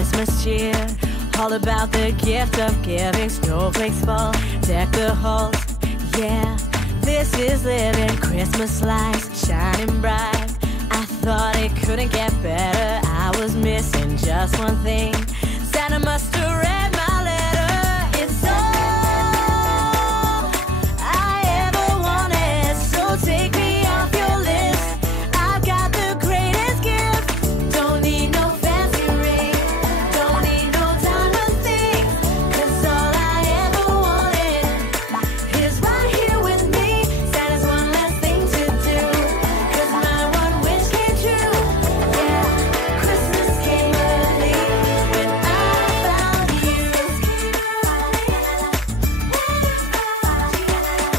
Christmas cheer. All about the gift of giving. Snowflakes fall, deck the halls. Yeah, this is living. Christmas lights shining bright. I thought it couldn't get better. I was missing just one thing. Santa must have read my letter. It's all I ever wanted, so take me off your list. I've got the greatest gift. Don't need no fancy ring, don't need no diamond thing, 'cause all I ever wanted is right here with me. Santa's one less thing to do, 'cause my one wish came true. Yeah, Christmas came early when I found you.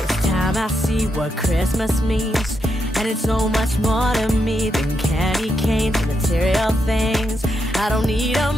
This time I see what Christmas means, and it's so much more to me than candy canes and material things. I don't need a